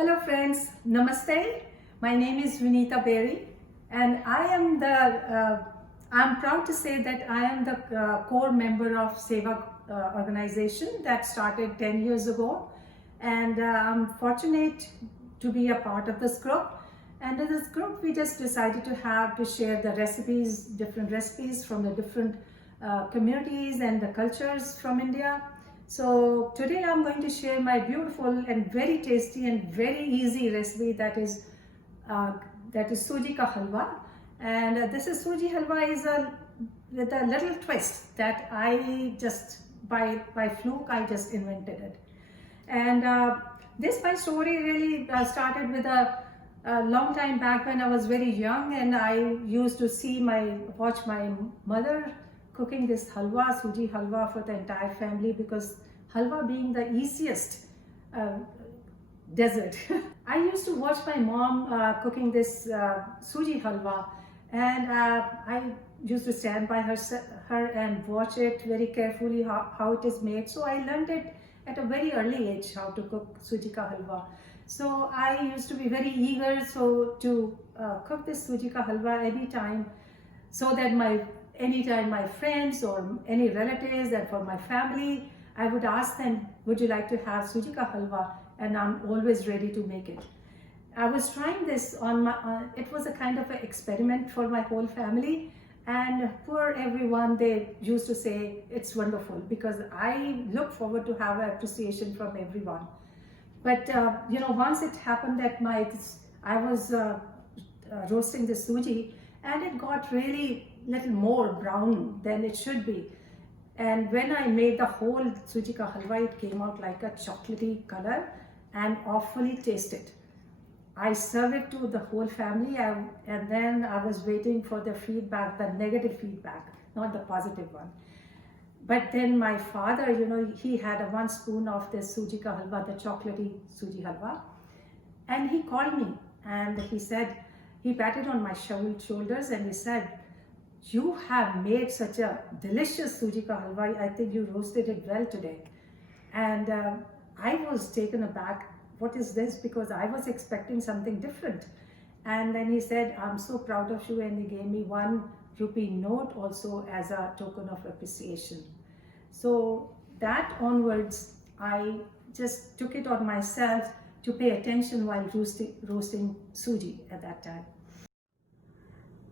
Hello friends, Namaste. My name is Vinita Berry and I'm proud to say that I am the core member of Seva organization that started 10 years ago, and I'm fortunate to be a part of this group. And in this group we just decided to share the recipes, different recipes from the different communities and the cultures from India. So today I'm going to share my beautiful and very tasty and very easy recipe that is Suji ka halwa. And this is Suji halwa with a little twist that I just by fluke I just invented it. And my story really started with a long time back when I was very young, and I used to watch my mother cooking this halwa, Suji halwa, for the entire family, because halwa being the easiest dessert. I used to watch my mom cooking this Suji halwa, and I used to stand by her and watch it very carefully how it is made. So I learned it at a very early age how to cook Suji ka halwa. So I used to be very eager to cook this Suji ka halwa every time, so that anytime my friends or any relatives and for my family, I would ask them, would you like to have Suji ka halwa? And I'm always ready to make it. I was trying this it was a kind of an experiment for my whole family, and for everyone they used to say it's wonderful, because I look forward to have appreciation from everyone. But once it happened that I was roasting the suji, and it got really little more brown than it should be. And when I made the whole Suji ka halwa, it came out like a chocolatey color and awfully tasted. I served it to the whole family, and then I was waiting for the feedback, the negative feedback, not the positive one. But then my father, he had 1 spoon of this Suji ka halwa, the chocolatey Suji halwa, and he called me and he said, he patted on my shoulders and he said, you have made such a delicious Suji ka halwa. I think you roasted it well today. And I was taken aback. What is this? Because I was expecting something different. And then he said, I'm so proud of you, and he gave me 1 rupee note also as a token of appreciation. So that onwards, I just took it on myself to pay attention while roasting suji at that time.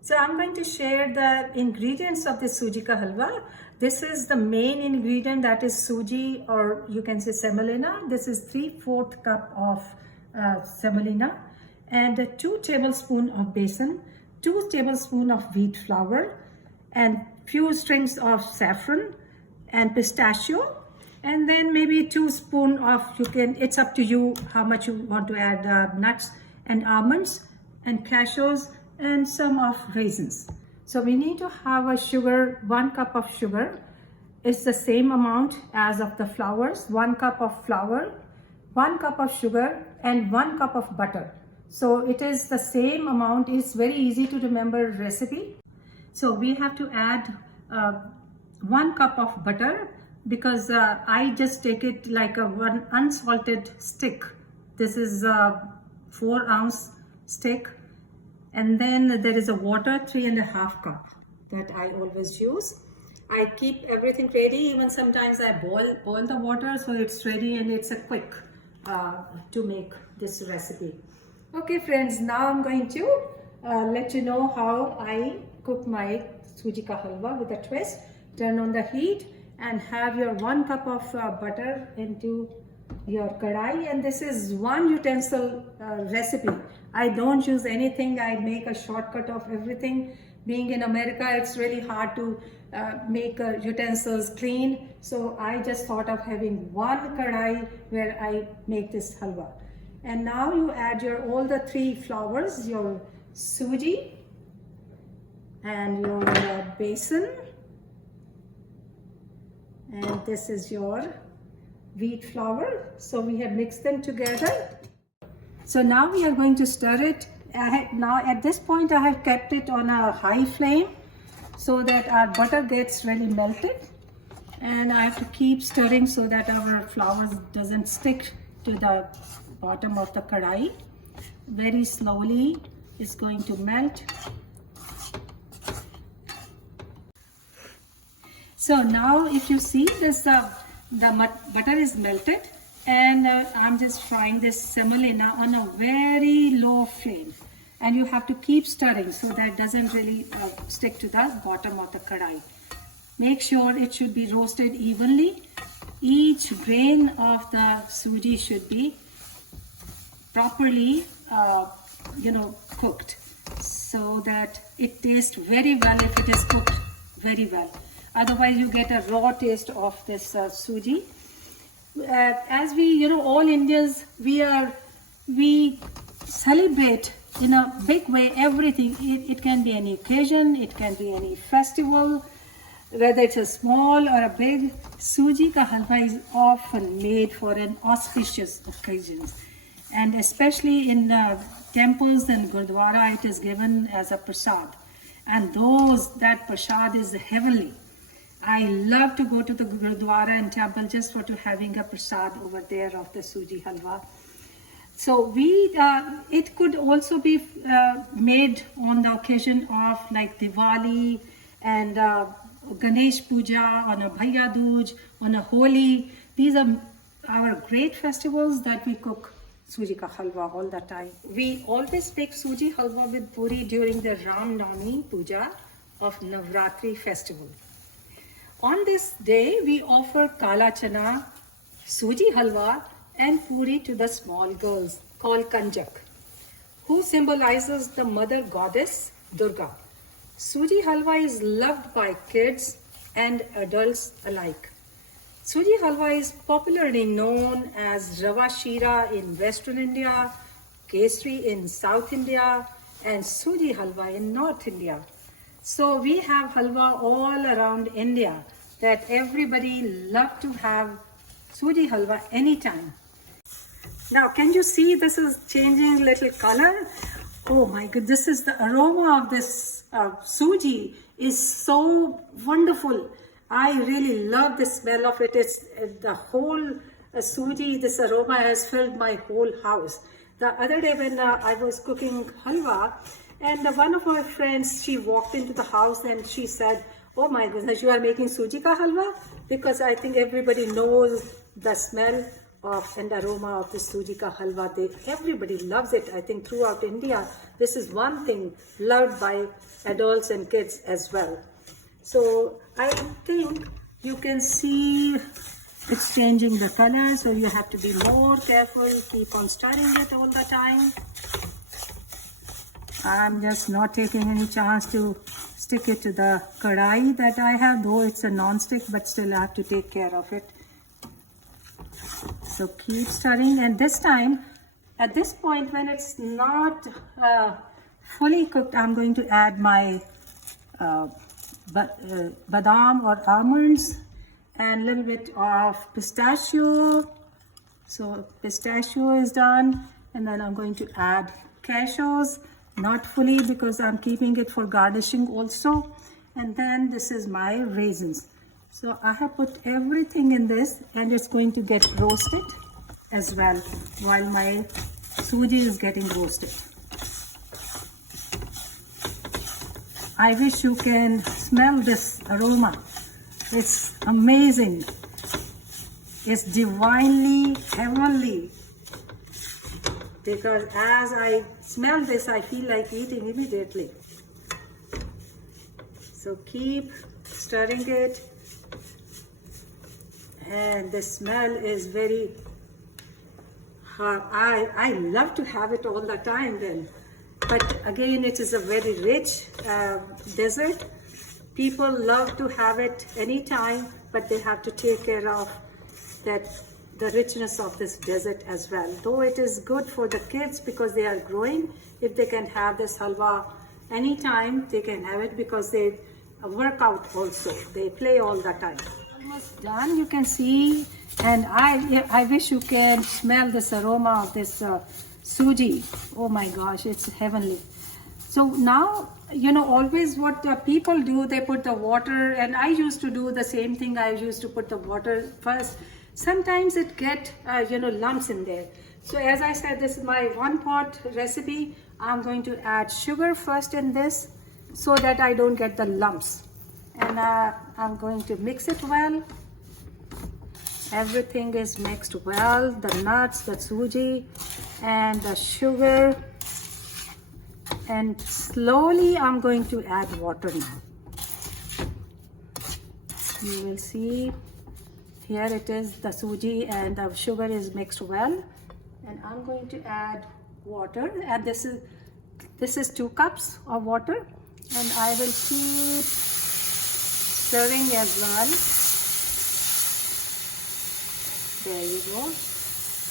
So I'm going to share the ingredients of this Suji ka halwa. This is the main ingredient, that is suji, or you can say semolina. This is 3/4 cup of semolina, and 2 tablespoons of besan, 2 tablespoons of wheat flour, and few strings of saffron and pistachio, and then maybe 2 spoons of, it's up to you how much you want to add, nuts and almonds and cashews, and some of raisins. So we need to have a sugar, 1 cup of sugar. It's the same amount as of the flours, 1 cup of flour, 1 cup of sugar, and 1 cup of butter. So it is the same amount. It's very easy to remember recipe. So we have to add 1 cup of butter, because I just take it like a 1 unsalted stick. This is a 4-ounce stick. And then there is a water, 3.5 cup, that I always use. I keep everything ready. Even sometimes I boil the water, so it's ready and it's a quick to make this recipe. Okay friends, now I'm going to let you know how I cook my Suji ka halwa with a twist. Turn on the heat and have your 1 cup of butter into your kadai, and this is 1 utensil recipe. I don't use anything. I make a shortcut of everything. Being in America, it's really hard to make utensils clean, so I just thought of having 1 kadai where I make this halwa. And now you add all the 3 flours, your suji and your besan, and this is your wheat flour. So we have mixed them together. So now we are going to stir it. Now at this point I have kept it on a high flame so that our butter gets really melted, and I have to keep stirring so that our flour doesn't stick to the bottom of the kadai. Very slowly it's going to melt. So now if you see this, the butter is melted, and I'm just frying this semolina on a very low flame, and you have to keep stirring so that doesn't really stick to the bottom of the kadai. Make sure it should be roasted evenly. Each grain of the suji should be properly cooked, so that it tastes very well if it is cooked very well. Otherwise you get a raw taste of this suji. As we, all Indians, we celebrate in a big way everything. It can be any occasion, it can be any festival, whether it's a small or a big. Suji ka halwa is often made for an auspicious occasions, and especially in temples and gurdwara it is given as a prasad, and that prasad is heavenly. I love to go to the gurdwara and temple just for having a prasad over there of the suji halwa. So it could also be made on the occasion of like Diwali and Ganesh Puja, on a Bhaiya Dooj, on a Holi. These are our great festivals that we cook suji ka halwa all the time. We always make suji halwa with puri during the Ram Navami Puja of Navratri festival. On this day, we offer kala chana, suji halwa and puri to the small girls called Kanjak, who symbolizes the mother goddess Durga. Suji halwa is loved by kids and adults alike. Suji halwa is popularly known as Rava Shira in Western India, Kesri in South India, and Suji halwa in North India. So we have halwa all around India that everybody love to have suji halwa anytime. Now can you see this is changing little color? Oh my god, this is the aroma of this suji is so wonderful. I really love the smell of it. It's the whole suji, this aroma has filled my whole house. The other day when I was cooking halwa, and one of my friends, she walked into the house and she said, "Oh my goodness, you are making suji ka halwa?" Because I think everybody knows the smell of and aroma of the suji ka halwa. Everybody loves it. I think throughout India, this is one thing loved by adults and kids as well. So I think you can see it's changing the color, so you have to be more careful, keep on stirring it all the time. I'm just not taking any chance to stick it to the kadai that I have, though it's a non-stick, but still I have to take care of it. So keep stirring, and this time, at this point when it's not fully cooked, I'm going to add my badam or almonds and a little bit of pistachio. So pistachio is done, and then I'm going to add cashews. Not fully because I'm keeping it for garnishing also. And then this is my raisins. So I have put everything in this, and it's going to get roasted as well while my suji is getting roasted. I wish you can smell this aroma. It's amazing. It's divinely heavenly. Because as I smell this, I feel like eating immediately. So keep stirring it, and the smell is very I love to have it all the time then. But again, it is a very rich dessert. People love to have it anytime, but they have to take care of the richness of this dessert as well. Though it is good for the kids because they are growing, if they can have this halwa anytime, they can have it because they work out also. They play all the time. Almost done, you can see, and I wish you can smell this aroma of this suji. Oh my gosh, it's heavenly. So now, always what people do, they put the water, and I used to do the same thing. I used to put the water first, sometimes it get lumps in there. So as I said, this is my 1 pot recipe. I'm going to add sugar first in this so that I don't get the lumps. And I'm going to mix it well. Everything is mixed well, the nuts, the suji, and the sugar. And slowly I'm going to add water now. You will see here it is, the suji and the sugar is mixed well. And I'm going to add water, and this is 2 cups of water, and I will keep stirring as well. There you go.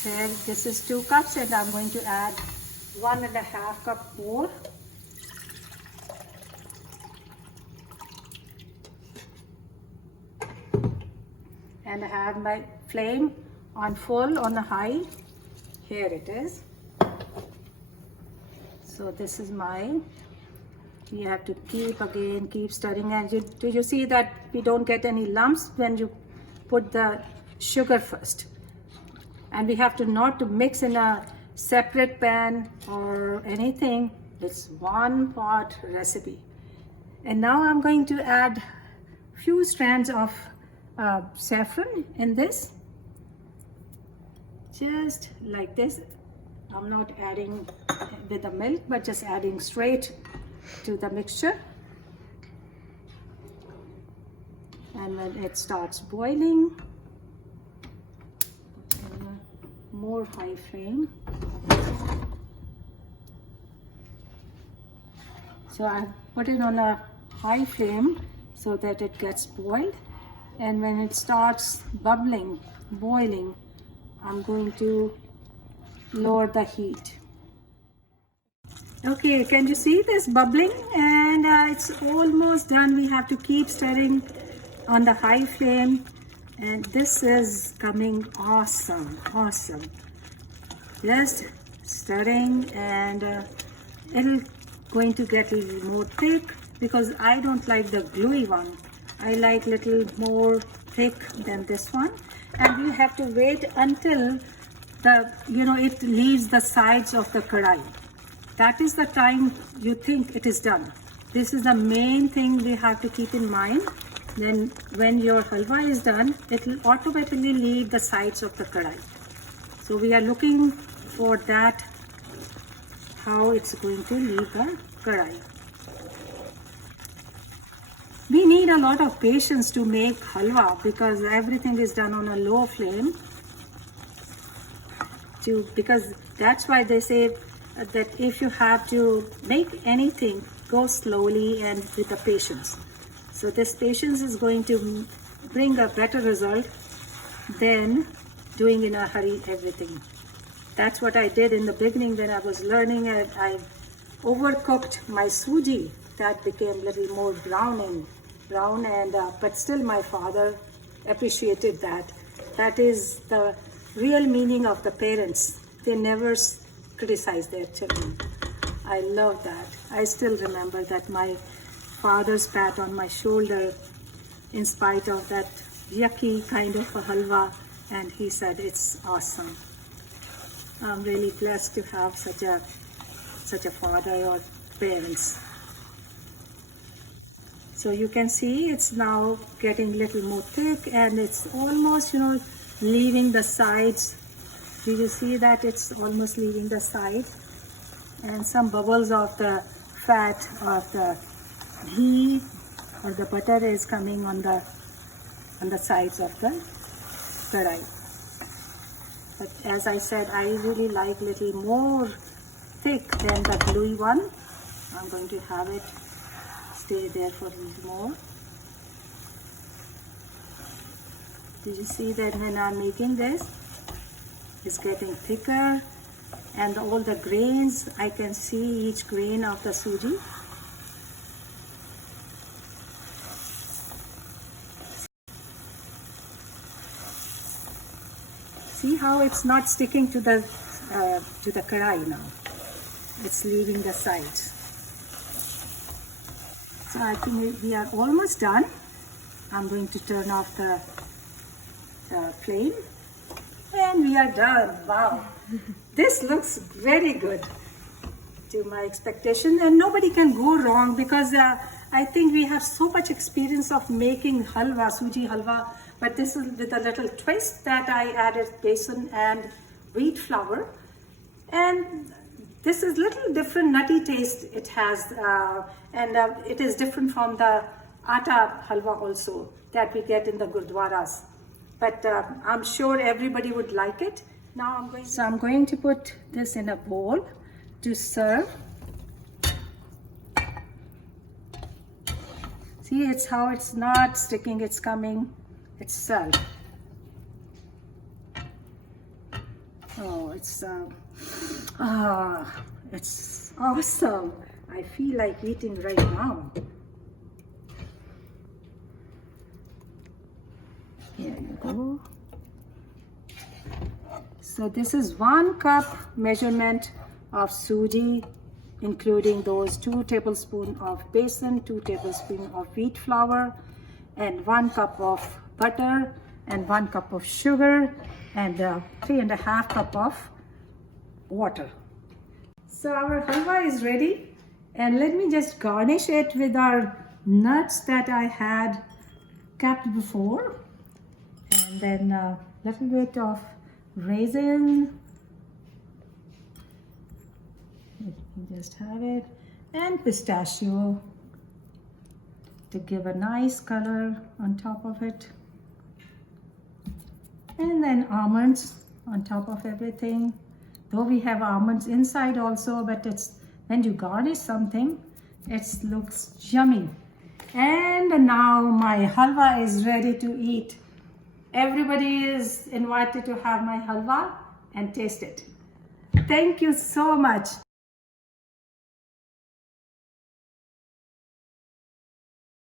Here, this is 2 cups, and I'm going to add 1.5 cup more. And I have my flame on full, on the high. Here it is. So this is mine. You have to keep stirring, and do you see that we don't get any lumps when you put the sugar first? And we have to not to mix in a separate pan or anything. It's 1 pot recipe. And now I'm going to add few strands of saffron in this, just like this. I'm not adding with the milk, but just adding straight to the mixture. And when it starts boiling, more high flame. So I put it on a high flame so that it gets boiled. And when it starts bubbling, boiling, I'm going to lower the heat. Okay, can you see this bubbling? And it's almost done. We have to keep stirring on the high flame, and this is coming awesome. Just stirring, and it'll going to get a little more thick, because I don't like the gluey one. I like little more thick than this one. And you have to wait until it leaves the sides of the kadai. That is the time you think it is done. This is the main thing we have to keep in mind. Then when your halwa is done, it will automatically leave the sides of the kadai. So we are looking for that, how it's going to leave the kadai. We need a lot of patience to make halwa, because everything is done on a low flame. Because that's why they say that if you have to make anything, go slowly and with the patience. So this patience is going to bring a better result than doing in a hurry everything. That's what I did in the beginning when I was learning, and I overcooked my suji. That became a little more brown, but still my father appreciated that. That is the real meaning of the parents. They never criticize their children. I love that. I still remember that my father's pat on my shoulder in spite of that yucky kind of a halwa, and he said it's awesome. I'm really blessed to have such a father or parents. So you can see it's now getting a little more thick, and it's almost leaving the sides. Do you see that it's almost leaving the sides? And some bubbles of the fat of the ghee or the butter is coming on the sides of the kadai. But as I said, I really like little more thick than the gluey one. I'm going to have it stay there for a little more. Did you see that when I'm making this, it's getting thicker, and all the grains, I can see each grain of the suji. See how it's not sticking to the kadai now. It's leaving the sides. So I think we are almost done. I'm going to turn off the flame, And we are done. Wow. This looks very good to my expectation, and nobody can go wrong because I think we have so much experience of making halwa, Suji halwa, but this is with a little twist that I added besan and wheat flour, and this is little different nutty taste it has, and it is different from the atta halwa also that we get in the gurdwaras, but I'm sure everybody would like it. Now I'm going to put this in a bowl to serve. See, it's how it's not sticking, it's coming itself. Oh, it's awesome. I feel like eating right now. Here you go. So this is 1 cup measurement of suji, including those 2 tablespoons of besan, 2 tablespoons of wheat flour, and 1 cup of butter, and 1 cup of sugar, and 3.5 cup of water. So our halwa is ready, and let me just garnish it with our nuts that I had kept before, and then a little bit of raisin. You can just have it, and pistachio to give a nice color on top of it, and then almonds on top of everything. Though we have almonds inside also, but it's when you garnish something, it looks yummy. And now my halwa is ready to eat. Everybody is invited to have my halwa and taste it. Thank you so much.